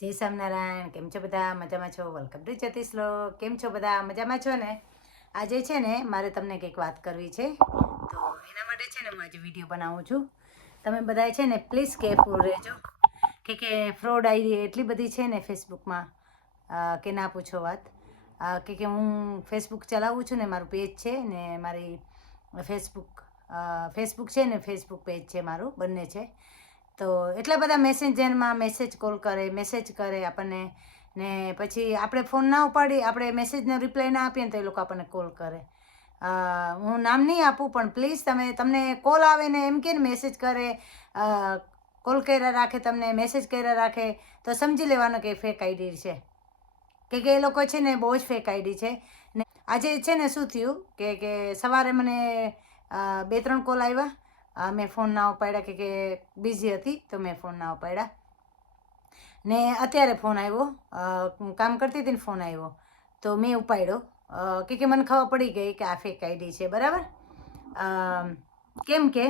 જય સ્વામિનારાયણ. કેમ છો બધા? મજામાં છો? વેલકમ ટુ જ્યોતિષ લોક. કેમ છો બધા? મજામાં છો ને? આજે છે ને મારે તમને કંઈક વાત કરવી છે, તો એના માટે છે ને હું આજે વિડીયો બનાવું છું. તમે બધા છે ને પ્લીઝ કેરફુલ રહેજો કે ફ્રોડ આઈડી એટલી બધી છે ને ફેસબુકમાં કે ના પૂછો વાત. કે હું ફેસબુક ચલાવું છું ને, મારું પેજ છે ને, મારી ફેસબુક છે ને, ફેસબુક પેજ છે મારું, બંને છે. તો એટલા બધા મેસેન્જરમાં મેસેજ કરે આપણને, ને પછી આપણે ફોન ના ઉપાડી, આપણે મેસેજનો રિપ્લાય ના આપીએ ને તો એ લોકો આપણને કોલ કરે. હું નામ નહીં આપું, પણ પ્લીઝ તમને કોલ આવે ને એમ કે મેસેજ કરે, કોલ કર્યા રાખે, તમને મેસેજ કર્યા રાખે, તો સમજી લેવાનું કે ફેક આઈડી છે, કે એ લોકો છે ને બહુ જ ફેક આઈડી છે. ને આજે છે ને શું થયું કે સવારે મને 2-3 કોલ આવ્યા. મેં ફોન ના ઉપાડ્યા કે બિઝી હતી, તો મેં ફોન ના ઉપાડ્યા. ને અત્યારે ફોન આવ્યો, હું કામ કરતી હતી ને ફોન આવ્યો, તો મેં ઉપાડ્યો કે મને ખબર પડી ગઈ કે આ ફેક આઈડી છે. બરાબર? કેમ કે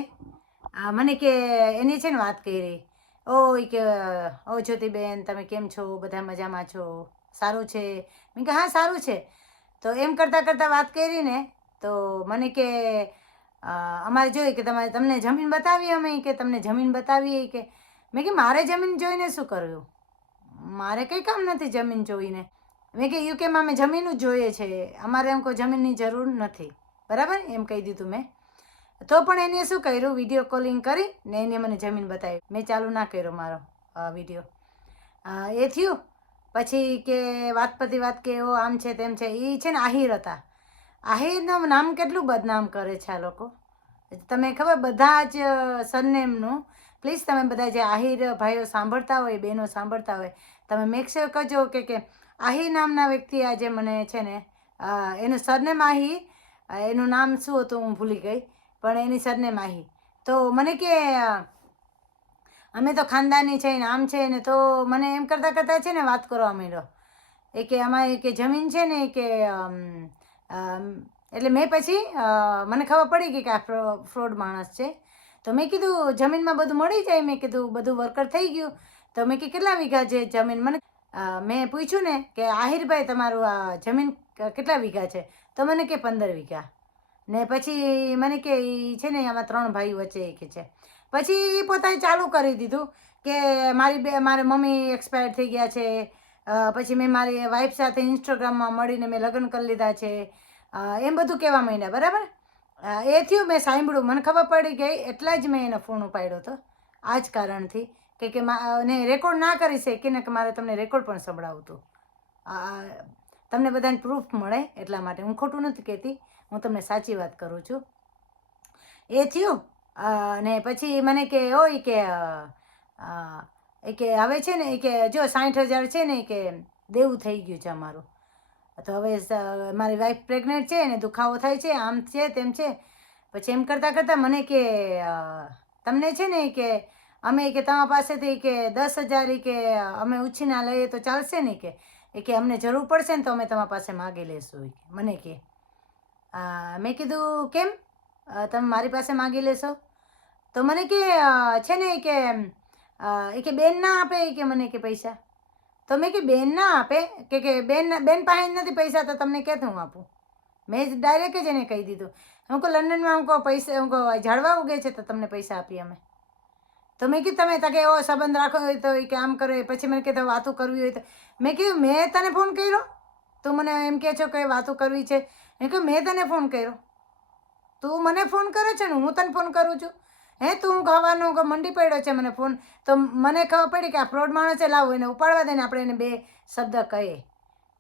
મને કે એની છે ને વાત કરી, કે ઓ જ્યોતિબેન, તમે કેમ છો? બધા મજામાં છો? સારું છે? મેં કે હા સારું છે. તો એમ કરતાં કરતાં વાત કરી ને, તો મને કે અમારે જોઈએ કે તમને જમીન બતાવી, અમે કે તમને જમીન બતાવીએ કે. મેં કે મારે જમીન જોઈને શું કર્યું? મારે કંઈ કામ નથી જમીન જોઈને. મેં કે યુકેમાં અમે જમીન જ જોઈએ છે, અમારે એમ કોઈ જમીનની જરૂર નથી. બરાબર? એમ કહી દીધું મેં. તો પણ એને શું કર્યું, વિડીયો કોલિંગ કરી ને એને મને જમીન બતાવી. મેં ચાલુ ના કર્યો મારો વિડીયો. એ થયું. પછી કે વાત પતી વાત કે એવો આમ છે તેમ છે. એ છે ને આહિર હતા. આહિરનું નામ કેટલું બદનામ કરે છે આ લોકો. તમે ખબર, બધા જ સરનેમનું પ્લીઝ તમે બધા જે આહિર ભાઈઓ સાંભળતા હોય, બહેનો સાંભળતા હોય, તમે મેક શ્યોર કરજો કે આહિર નામના વ્યક્તિ આજે મને છે ને, એનું સરનેમ આહિર, એનું નામ શું હતું હું ભૂલી ગઈ, પણ એની સરનેમ આહિર. તો મને કે અમે તો ખાનદાની છે ને, આમ છે ને, તો મને એમ કરતાં કરતાં છે ને વાત કરવા માંડ્યો. કે અમારી કે જમીન છે ને કે એટલે મેં પછી મને ખબર પડી ગઈ કે આ ફ્રોડ માણસ છે. તો મેં કીધું જમીનમાં બધું મળી જાય, મેં કીધું બધું વર્કર થઈ ગયું. તો મેં કે કેટલા વીઘા છે જમીન? મેં પૂછ્યું ને કે આહિરભાઈ, તમારું આ જમીન કેટલા વીઘા છે? તો મને કે 15 વીઘા. ને પછી મને કે છે ને આમાં 3 ભાઈ વચ્ચે કે છે. પછી એ પોતાએ ચાલુ કરી દીધું કે મારા મમ્મી એક્સપાયર થઈ ગયા છે. પછી મેં મારી વાઈફ સાથે ઇન્સ્ટાગ્રામમાં મળીને મેં લગ્ન કરી લીધા છે, એમ બધું કહેવા માંડ્યા. બરાબર? એ થયું, મેં સાંભળ્યું, મને ખબર પડી ગઈ, એટલા જ મેં એનો ફોન ઉપાડ્યો હતો. આ જ કારણથી કે ને રેકોર્ડ ના કરી શકીને કે મારે તમને રેકોર્ડ પણ સંભળાવું હતું. તમને બધાને પ્રૂફ મળે એટલા માટે. હું ખોટું નથી કહેતી, હું તમને સાચી વાત કરું છું. એ થયું. ને પછી મને કે ઓય કે હવે છે ને કે જો 60,000 છે ને કે દેવું થઈ ગયું છે અમારું. તો હવે મારી વાઈફ પ્રેગ્નેન્ટ છે ને, દુખાવો થાય છે, આમ છે તેમ છે. પછી એમ કરતાં કરતાં મને કે તમને છે ને કે અમે કે તમારા પાસેથી કે 10,000 કે અમે ઉછીના લઈએ તો ચાલશે ને? કે અમને જરૂર પડશે ને તો અમે તમારા પાસે માગી લઈશું. મને કે મેં કીધું કેમ તમે મારી પાસે માગી લેશો? તો મને કે છે ને કે બેન ના આપે કે મને કે પૈસા. તો મેં કે બેન ના આપે કે બેન પાસે નથી પૈસા, તો તમને ક્યાંથી હું આપું? મેં ડાયરેક્ટ જ એને કહી દીધું. હું કહું લંડનમાં હું કહું પૈસા, હું કહું ઝાડવા ઉગે છે તો તમને પૈસા આપીએ અમે. તો મેં કીધું તમે તકે એવો સંબંધ રાખો હોય તો કે આમ કરો. પછી મને કીધું વાતું કરવી હોય તો. મેં કીધું મેં તને ફોન કર્યો, તું મને એમ કહે છો કે વાતું કરવી છે? મેં કહ્યું મેં તને ફોન કર્યો, તું મને ફોન કરે છે ને હું તને ફોન કરું છું? તું ખાવાનો મંડી પડ્યો છે મને ફોન. તો મને ખબર પડી કે આ ફ્રોડ માણસ છે, લાવો એને ઉપાડવા દે ને આપણે એને 2 શબ્દ કહીએ.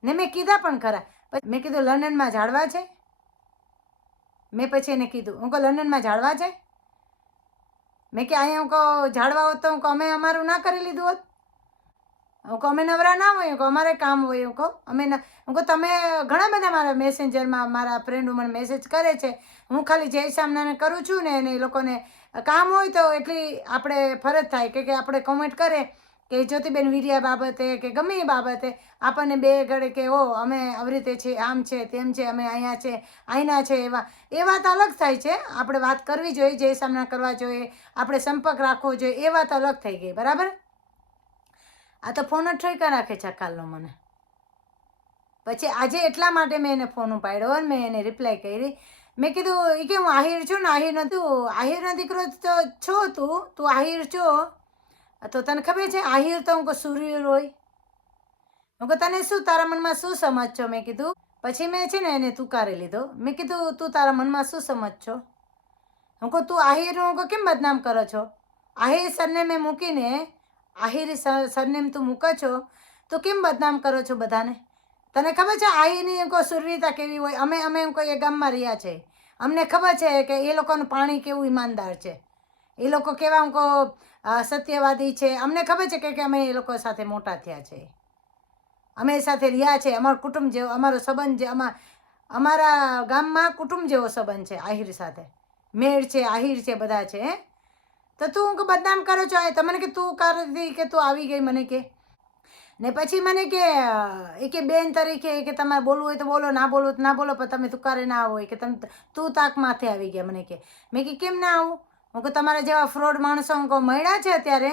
ને મેં કીધા પણ ખરા. મેં કીધું લંડનમાં ઝાડવા છે? મેં પછી એને કીધું, હું કહું લંડનમાં ઝાડવા છે? મેં કે અહીંયા હું કહું ઝાડવા હોત તો હું કહું અમે અમારું ના કરી લીધું હોત? હું કહું અમે નવરા ના હોય, હું કહું અમારે કામ હોય, હું કહું તમે ઘણા બધા મારા મેસેન્જરમાં મારા ફ્રેન્ડો મને મેસેજ કરે છે, હું ખાલી જય સામનાને કરું છું ને, એને એ લોકોને કામ હોય તો એટલી આપણે ફરજ થાય કે આપણે કોમેન્ટ કરે કે જ્યોતિબેન વીડિયા બાબતે કે ગમે એ બાબતે આપણને 2 ઘડે કે અમે આવી રીતે છે, આમ છે તેમ છે, અમે અહીંયા છે અહીંના છે, એ વાત અલગ થાય છે. આપણે વાત કરવી જોઈએ, જય સામના કરવા જોઈએ, આપણે સંપર્ક રાખવો જોઈએ, એ વાત અલગ થઈ ગઈ. બરાબર? આ તો ફોન જ ઠોકા રાખે છે કાલનો મને. પછી આજે એટલા માટે મેં એને ફોન ઉપાડ્યો અને મેં એને રિપ્લાય કરી. મેં કીધું એ કે હું આહિર છું ને, આહિરનો દીકરો તો છો તું આહિર છો તો તને ખબર છે આહિર તો હું સૂર્ય હોય. હું કહું તને શું તારા મનમાં શું સમજ છો? મેં કીધું. પછી મેં છે ને એને તુકારી લીધો. મેં કીધું તું તારા મનમાં શું સમજ છો? હું કહું તું આહિરનું કેમ બદનામ કરો છો? આહિર સરનેમ મૂકીને આહિર સરનેમ તું મૂકો છો તો કેમ બદનામ કરો છો બધાને? તને ખબર છે આહિરની કોઈ સુરવીરતા કેવી હોય? અમે કોઈ એ ગામમાં રહ્યા છે, અમને ખબર છે કે એ લોકોનું પાણી કેવું ઈમાનદાર છે, એ લોકો કેવા સત્યવાદી છે. અમને ખબર છે કે અમે એ લોકો સાથે મોટા થયા છે, અમે સાથે રહ્યા છે. અમારો કુટુંબ જેવો અમારો સંબંધ જે અમારા ગામમાં કુટુંબ જેવો સંબંધ છે આહિર સાથે. મેળ છે, આહિર છે, બધા છે. તો તું બદનામ કરો છો? તમને કે તું કરતી કે તું આવી ગઈ મને કે. ને પછી મને કે બેન તરીકે કે તમારે બોલવું હોય તો બોલો, ના બોલવું તો ના બોલો, પણ તમે તુકારે ના હોય કે તું તાક માથે આવી ગયા મને કે. મેં કે કેમ ના આવું? હું કે તમારા જેવા ફ્રોડ માણસો મળ્યા છે અત્યારે.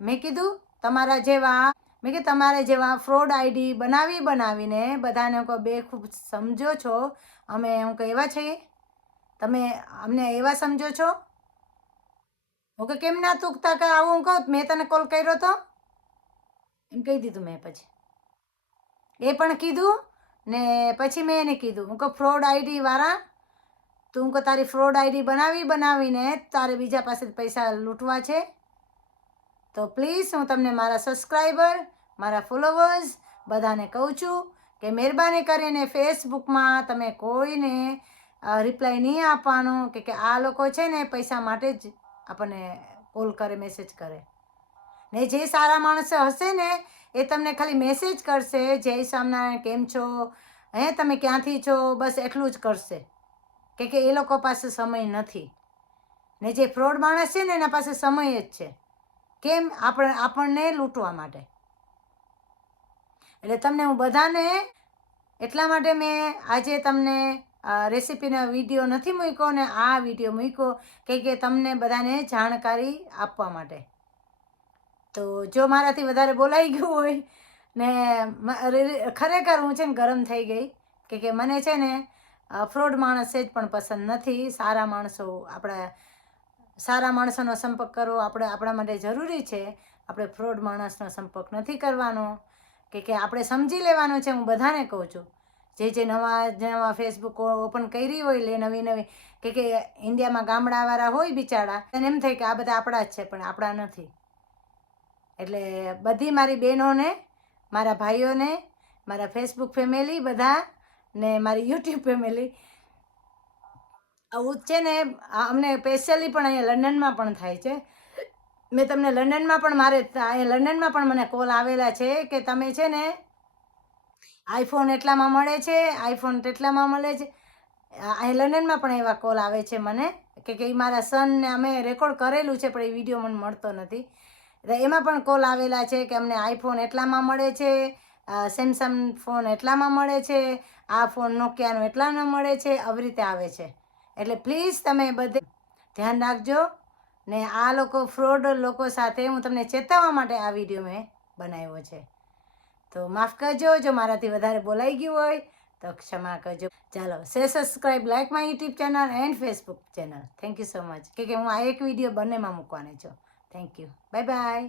મેં કીધું તમારા જેવા ફ્રોડ આઈડી બનાવીને બધાને બેખૂબ સમજો છો. અમે એવા છીએ? તમે અમને એવા સમજો છો? હું કે કેમ ના તું આવું કહું મેં તને કોલ કર્યો તો એમ કહી દીધું. મેં પછી એ પણ કીધું ને પછી મેં એને કીધું હું કહું ફ્રોડ આઈડી વાળા તું તારી ફ્રોડ આઈડી બનાવીને તારે બીજા પાસે પૈસા લૂંટવા છે તો પ્લીઝ હું તમને મારા સબસ્ક્રાઈબર, મારા ફોલોવર્સ બધાને કહું છું કે મહેરબાની કરીને ફેસબુકમાં તમે કોઈને રિપ્લાય નહીં આપવાનો કે આ લોકો છે ને પૈસા માટે જ આપણને કોલ કરે, મેસેજ કરે. ને જે સારા માણસો હશે ને એ તમને ખાલી મેસેજ કરશે, જય સ્વામિનારાયણ કેમ છો, તમે ક્યાંથી છો, બસ એટલું જ કરશે કે એ લોકો પાસે સમય નથી. ને જે ફ્રોડ માણસ છે ને એના પાસે સમય જ છે. કેમ? આપણને લૂંટવા માટે. એટલે તમને હું બધાને એટલા માટે મેં આજે તમને રેસીપીનો વિડીયો નથી મૂક્યો ને આ વિડીયો મૂક્યો કે તમને બધાને જાણકારી આપવા માટે. તો જો મારાથી વધારે બોલાઈ ગયું હોય ને ખરેખર હું છે ને ગરમ થઈ ગઈ કે મને છે ને ફ્રોડ માણસ જ પણ પસંદ નથી. સારા માણસોનો સંપર્ક કરવો આપણા માટે જરૂરી છે. આપણે ફ્રોડ માણસનો સંપર્ક નથી કરવાનો કે આપણે સમજી લેવાનું છે. હું બધાને કહું છું જે નવા ફેસબુક ઓપન કરી હોય નવી કે ઇન્ડિયામાં ગામડાવાળા હોય બિચારા એને એમ થાય કે આ બધા આપણા જ છે, પણ આપણા નથી. એટલે બધી મારી બહેનોને, મારા ભાઈઓને, મારા ફેસબુક ફેમિલી બધા ને મારી યુટ્યુબ ફેમિલી આવું છે ને અમને સ્પેશિયલી પણ અહીંયા લંડનમાં પણ થાય છે. મેં તમને લંડનમાં પણ મને કોલ આવેલા છે કે તમે છે ને આઈફોન એટલામાં મળે છે, આઈફોન તેટલામાં મળે છે. અહીં લંડનમાં પણ એવા કોલ આવે છે મને કે મારા સનને અમે રેકોર્ડ કરેલું છે પણ એ વિડીયો મને મળતો નથી. એમાં પણ કોલ આવેલા છે કે અમને આઈફોન એટલામાં મળે છે, સેમસંગ ફોન એટલામાં મળે છે, આ ફોન નોકિયાનો એટલામાં મળે છે, આવી રીતે આવે છે. એટલે પ્લીઝ તમે બધે ધ્યાન રાખજો ને આ લોકો ફ્રોડ લોકો સાથે હું તમને ચેતવવા માટે આ વિડીયો મેં બનાવ્યો છે. તો માફ કરજો જો મારાથી વધારે બોલાઈ ગયું હોય તો ક્ષમા કરજો. ચાલો subscribe, like my YouTube channel and Facebook channel. Thank you so much કે હું આ એક વિડીયો બંનેમાં મૂકવાની છું. Thank you. Bye bye.